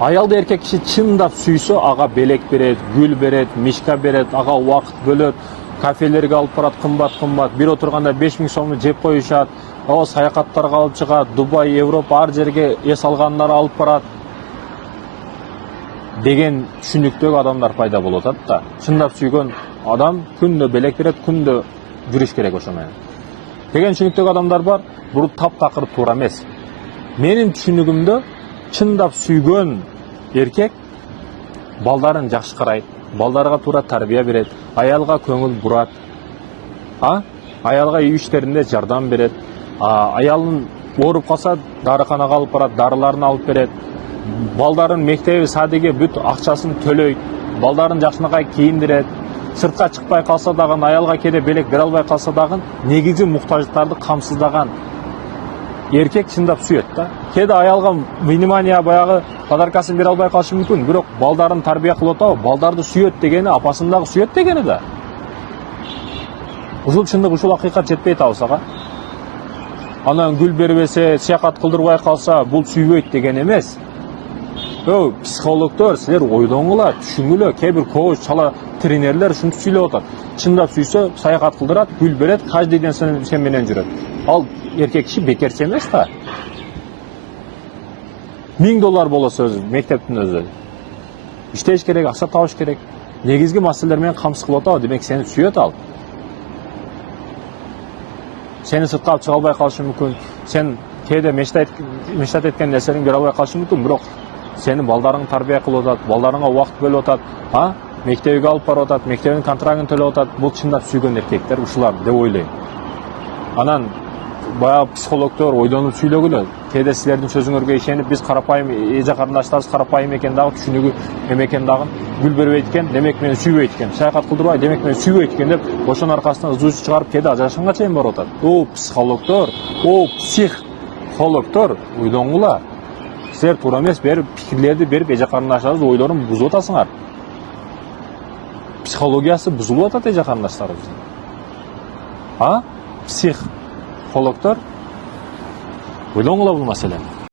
Аялды эркек киши чындап сүйсө, ага белек берет, гүл берет, мишка берет, ага убакыт бөлөт, кафелерге алып барат, кымбат. Бир отурганда 5000 сомду жеп коюшат, саякаттарга алып чыгат, Дубай, Европа ар жерге эс алгандар алып барат деген түшүнүктөгү адамдар пайда болуп атат да. Чындап сүйгөн адам күндө белек берет, күндө жүрүш керек ошо менен. Деген түшүнүктөгү адамдар бар, бул таптакыр туура эмес. Менин түшүнүгүмдө чындап сүйгөн эркек балдарын жакшы карайт, балдарга туура тарбия берет, аялга көңүл бурат, аялга үй иштеринде жардам берет, аялын ооруп калса дарыканага алып барат, дарыларын алып берет, балдарын мектеби, садиге бүт акчасын төлөйт, балдарын жакшынакай кийиндирет, сыртка чыкпай калса дагы, аялга кээде белек бере албай калса дагы негизги муктаждыктарды камсыздаган эркек чындап сүйөт да. Кээде аялга внимание баягы подаркасын бере албай калышы мүмкүн, бирок балдарын тарбия кылып атабы, балдарды сүйөт дегени апасын дагы сүйөт дегени да. Ушул чындык, ушул акыйкат жетпей атабыз. Анан гүл бербесе, саякат кылдырбай калса, бул сүйбөйт деген эмес. Психологдор, силер ойлоңула, түшүнгүлө. Кээ бир коуч, чала тренерлер ушинтип сүйлөп атат. Чындап сүйсө, саякат кылдырат, гүл берет, каждый день сен менен жүрөт. Ал эркек киши бекерчи эмес да. $1000 болосо өзү, мектептин өзү. Иштеш керек, акча табыш керек. Негизги маселелер менен камсыз кылып атабы, демек сени сүйөт ал. Сени сыртка алып чыга албай калышы мүмкүн. Сен кээде мечтат эткен нерсени бере албай калышы мүмкүн, бирок сени балдарың тарбия кылып атат, балдарыңа убакыт бөлүп атат, мектебиге алып барып атат, мектебинин контрагын төлөп атат. Бул чындап сүйгөн эркектер ушулар деп ойлойм. Анан баягы психологдор ойлонуп сүйлөгүлө. Кээде силердин сөзүңөргө ишенип, биз карапайым эже карындаштарыбыз карапайым экен дагы, түшүнүгү экен дагы, гүл бербейт экен, демек мени сүйбөйт экен. Саякат кылдырбай, демек мени сүйбөйт экен деп, ошонун аркасынан ызы чыгарып кээде ажырашканга чейин барып атат. Психологдор, психологдор, ойлоңула. Силер туура эмес пикирлерди берип, эже карындаштарыбыз ойлорун бузуп атасыңар. Психологиясы бузулуп атат эже карындаштарыбыздын. Психологдор, ойлоңула бул маселени.